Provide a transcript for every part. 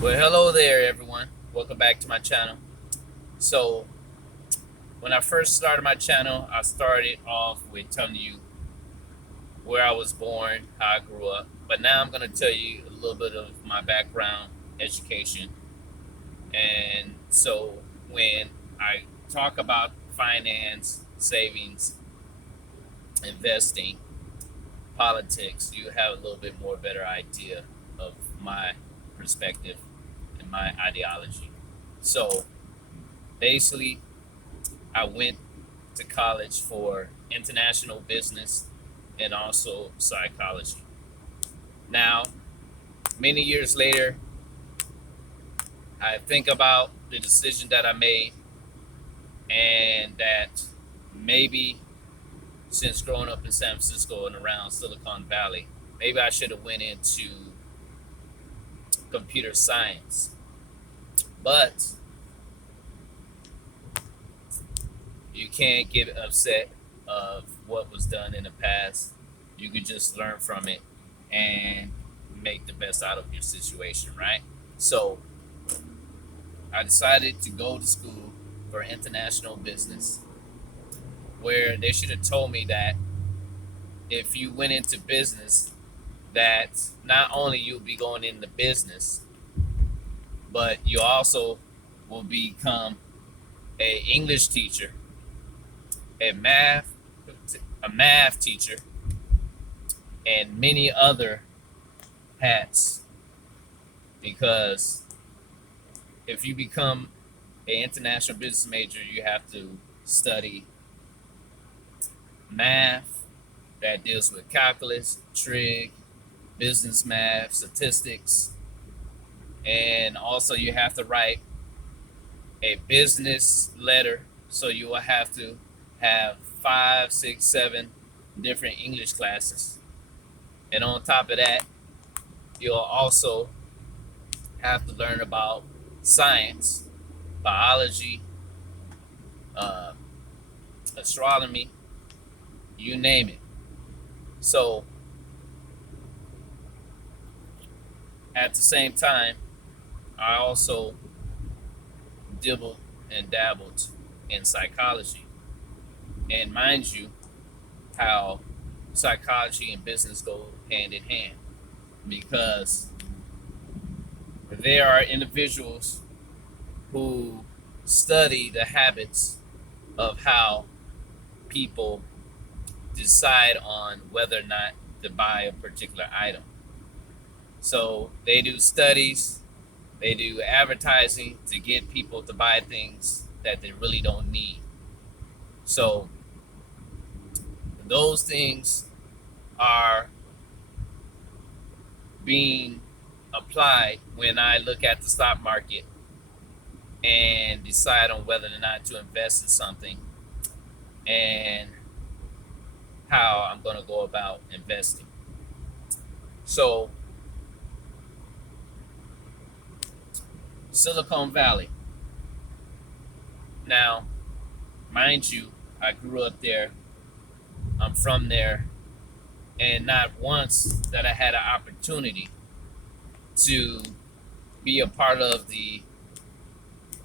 Well, hello there, everyone. Welcome back to my channel. So, when I first started my channel, I started off with telling you where I was born, how I grew up. But now I'm going to tell you a little bit of my background, education. And so, when I talk about finance, savings, investing, politics, you have a little bit more better idea of my perspective and my ideology. So, basically, I went to college for international business and also psychology. Now, many years later, I think about the decision that I made and that maybe since growing up in San Francisco and around Silicon Valley, maybe I should have went into computer science. But you can't get upset of what was done in the past. You could just learn from it and make the best out of your situation, right? So I decided to go to school for international business, where they should have told me that if you went into business, that not only you'll be going into business, but you also will become a English teacher, a math a math teacher, and many other hats. Because if you become an international business major, you have to study math that deals with calculus, trig, business math, statistics, and also you have to write a business letter. So you will have to have five, six, seven different English classes. And on top of that, you'll also have to learn about science, biology, uh, astronomy, you name it. So at the same time, I also dibbled and dabbled in psychology. And mind you, how psychology and business go hand in hand, because there are individuals who study the habits of how people decide on whether or not to buy a particular item. So they do studies, they do advertising to get people to buy things that they really don't need. So those things are being applied when I look at the stock market and decide on whether or not to invest in something and how I'm going to go about investing. So, Silicon Valley. Now, mind you, I grew up there. I'm from there. And not once that I had an opportunity to be a part of the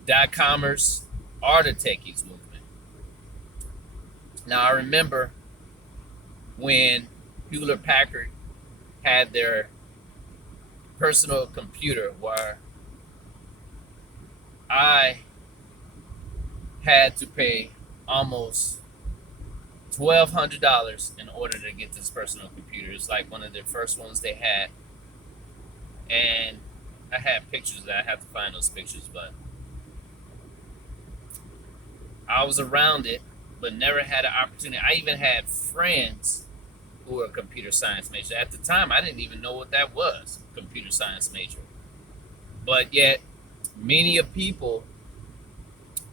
dot commerce or the techies movement. Now, I remember when Hewlett Packard had their personal computer where I had to pay almost $1,200 in order to get this personal computer. It's like one of the first ones they had, and I had pictures that I have to find those pictures, but I was around it, but never had an opportunity. I even had friends who were computer science majors. At the time, I didn't even know what that was, computer science major. But yet, many of people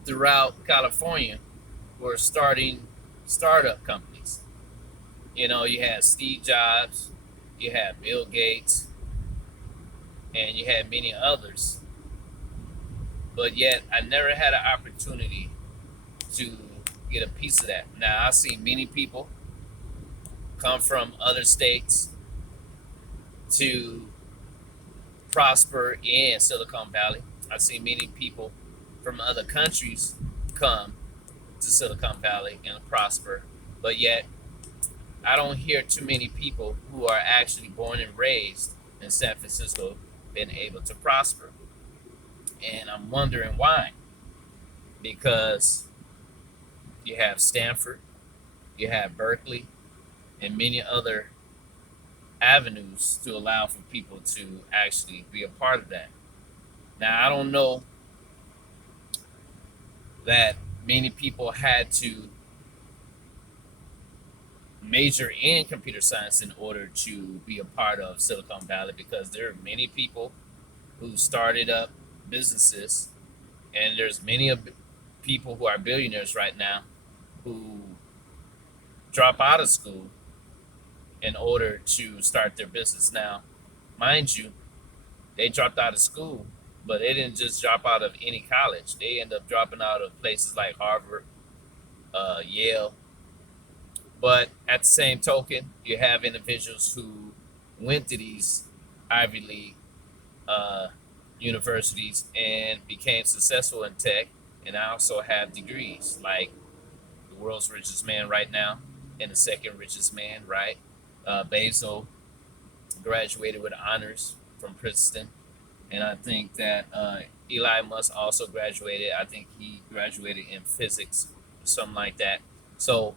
throughout California were starting startup companies. You know, you had Steve Jobs, you had Bill Gates, and you had many others. But yet, I never had an opportunity to get a piece of that. Now, I've seen many people come from other states to prosper in Silicon Valley. I've seen many people from other countries come to Silicon Valley and prosper, but yet I don't hear too many people who are actually born and raised in San Francisco being able to prosper. And I'm wondering why. Because you have Stanford, you have Berkeley, and many other avenues to allow for people to actually be a part of that. Now, I don't know that many people had to major in computer science in order to be a part of Silicon Valley, because there are many people who started up businesses, and there's many of people who are billionaires right now who drop out of school in order to start their business. Now, mind you, they dropped out of school, but they didn't just drop out of any college. They end up dropping out of places like Harvard, Yale. But at the same token, you have individuals who went to these Ivy League universities and became successful in tech, and also have degrees, like the world's richest man right now and the second richest man, right? Bezos graduated with honors from Princeton, and I think that Elon Musk also graduated. I think he graduated in physics or something like that. So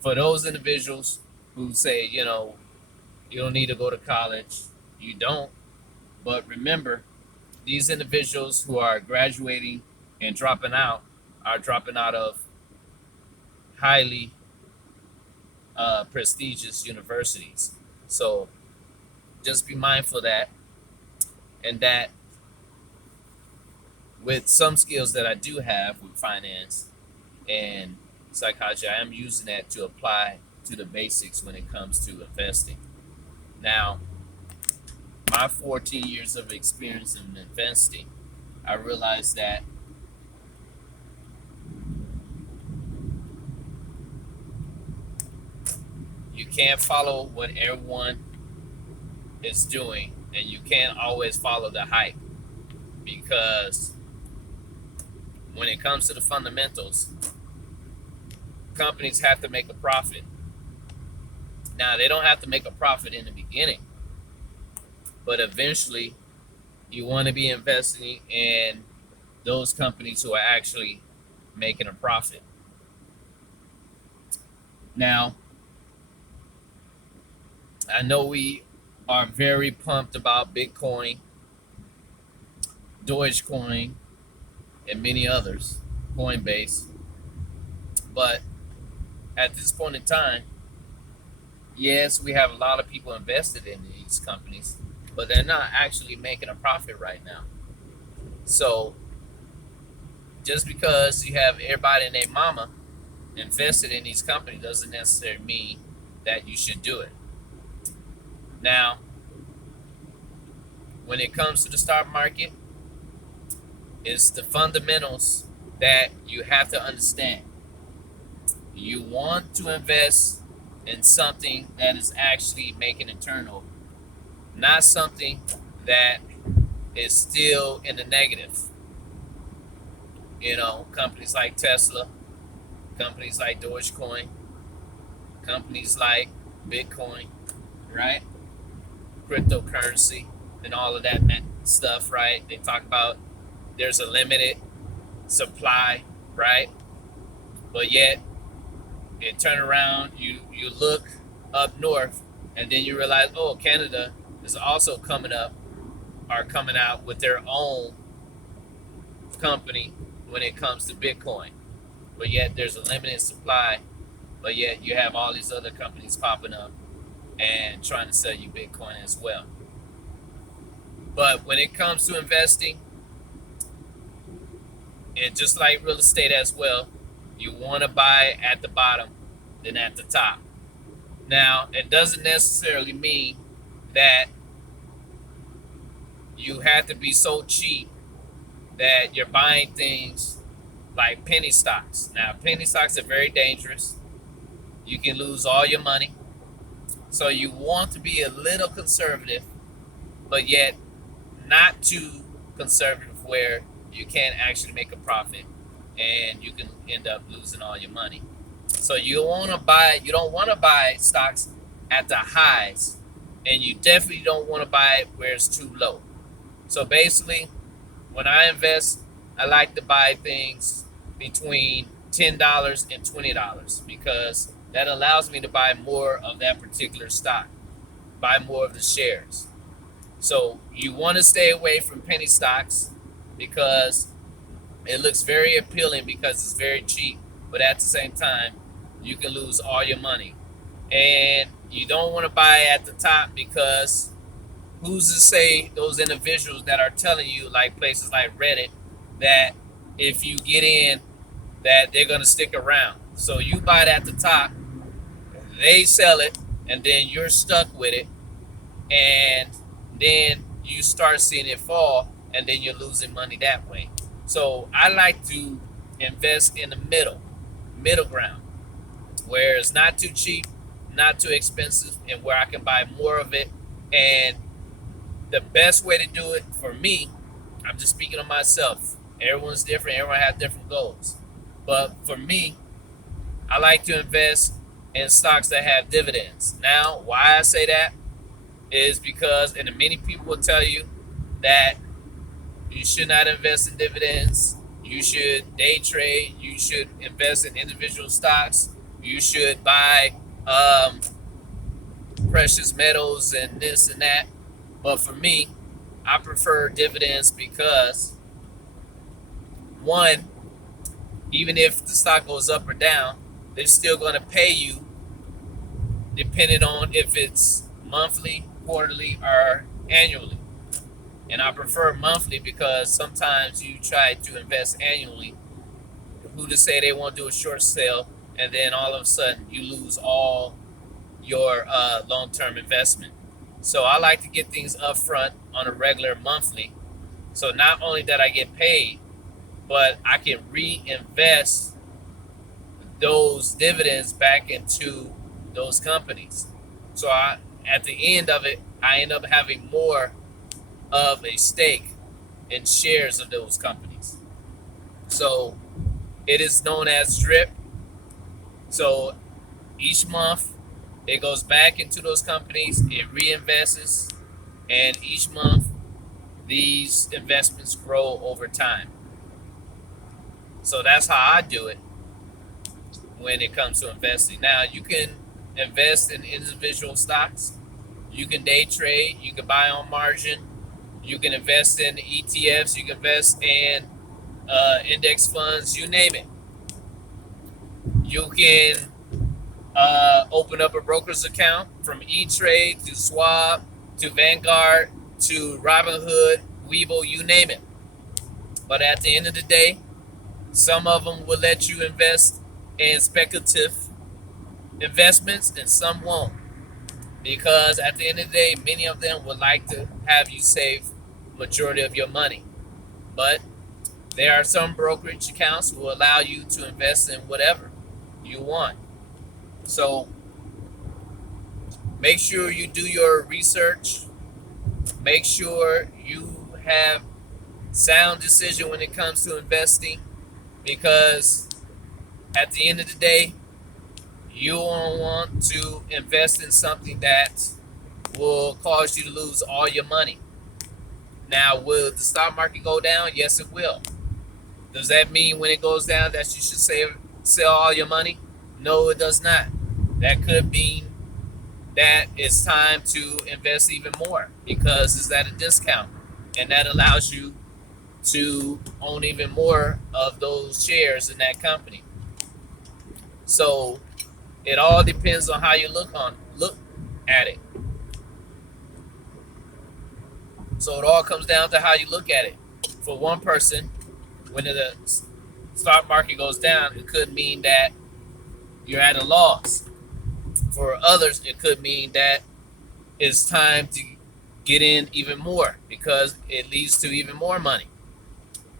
for those individuals who say, you don't need to go to college, you don't. But remember, these individuals who are graduating and dropping out are dropping out of highly prestigious universities. So just be mindful of that, and that with some skills that I do have with finance and psychology, I am using that to apply to the basics when it comes to investing. Now, my 14 years of experience in investing, I realized that you can't follow what everyone is doing, and you can't always follow the hype, because when it comes to the fundamentals, companies have to make a profit. Now, they don't have to make a profit in the beginning, but eventually you want to be investing in those companies who are actually making a profit. Now, I know we are very pumped about Bitcoin, Dogecoin, and many others, Coinbase, but at this point in time, yes, we have a lot of people invested in these companies, but they're not actually making a profit right now. So just because you have everybody and their mama invested in these companies doesn't necessarily mean that you should do it. Now, when it comes to the stock market, it's the fundamentals that you have to understand. You want to invest in something that is actually making a turnover, not something that is still in the negative. Companies like Tesla, companies like Dogecoin, companies like Bitcoin, right? Cryptocurrency and all of that stuff, right? They talk about there's a limited supply, right? But yet, it turn around, you look up north, and then you realize, oh, Canada is also coming out with their own company when it comes to Bitcoin. But yet there's a limited supply, but yet you have all these other companies popping up and trying to sell you Bitcoin as well. But when it comes to investing, and just like real estate as well, you want to buy at the bottom than at the top. Now, it doesn't necessarily mean that you have to be so cheap that you're buying things like penny stocks. Now, penny stocks are very dangerous. You can lose all your money. So you want to be a little conservative but yet not too conservative where you can't actually make a profit and you can end up losing all your money. So you don't want to buy stocks at the highs, and you definitely don't want to buy it where it's too low. So basically, when I invest, I like to buy things between $10 and $20 because that allows me to buy more of that particular stock, buy more of the shares. So you want to stay away from penny stocks because it looks very appealing because it's very cheap, but at the same time, you can lose all your money. And you don't want to buy at the top because who's to say those individuals that are telling you, like places like Reddit, that if you get in, that they're going to stick around. So you buy it at the top, they sell it, and then you're stuck with it, and then you start seeing it fall, and then you're losing money that way. So I like to invest in the middle ground, where it's not too cheap, not too expensive, and where I can buy more of it. And the best way to do it for me, I'm just speaking of myself. Everyone's different. Everyone has different goals. But for me, I like to invest in stocks that have dividends. Now, why I say that is because, and many people will tell you that you should not invest in dividends. You should day trade. You should invest in individual stocks. You should buy precious metals and this and that. But for me, I prefer dividends because, one, even if the stock goes up or down, they're still going to pay you depending on if it's monthly, quarterly, or annually. And I prefer monthly because sometimes you try to invest annually. Who to say they want to do a short sale, and then all of a sudden you lose all your long-term investment. So I like to get things up front on a regular monthly. So not only that I get paid, but I can reinvest those dividends back into those companies. So at the end of it, I end up having more of a stake in shares of those companies. So it is known as DRIP. So each month it goes back into those companies, it reinvests, and each month these investments grow over time. So that's how I do it when it comes to investing. Now, you can invest in individual stocks, you can day trade, you can buy on margin, you can invest in ETFs, you can invest in index funds, you name it. You can open up a broker's account from E-Trade to Schwab to Vanguard to Robinhood, Webull, you name it. But at the end of the day, some of them will let you invest in speculative investments and some won't. Because at the end of the day, many of them would like to have you save majority of your money. But there are some brokerage accounts who will allow you to invest in whatever you want. So make sure you do your research. Make sure you have sound decision when it comes to investing, because at the end of the day, you don't want to invest in something that will cause you to lose all your money. Now, will the stock market go down? Yes, it will. Does that mean when it goes down that you should sell all your money? No, it does not. That could mean that it's time to invest even more because it's at a discount, and that allows you to own even more of those shares in that company. So it all depends on how you look at it. So it all comes down to how you look at it. For one person, when the stock market goes down, it could mean that you're at a loss. For others, it could mean that it's time to get in even more because it leads to even more money.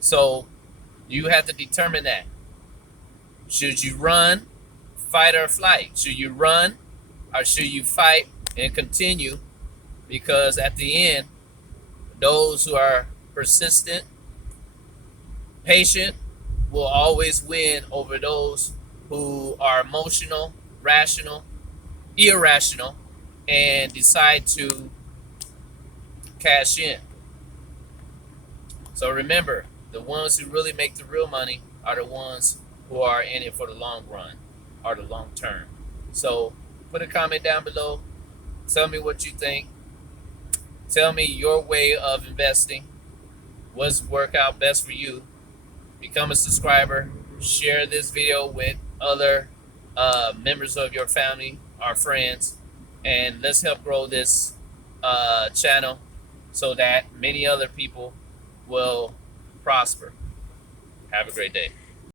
So you have to determine that. Should you run, fight, or flight? Should you run or should you fight and continue? Because at the end, Those who are persistent, patient, will always win over those who are emotional, rational, irrational, and decide to cash in. So remember, the ones who really make the real money are the ones who are in it for the long run, or the long term. So put a comment down below. Tell me what you think. Tell me your way of investing. What's work out best for you? Become a subscriber. Share this video with other members of your family or friends. And let's help grow this channel so that many other people will prosper. Have a great day.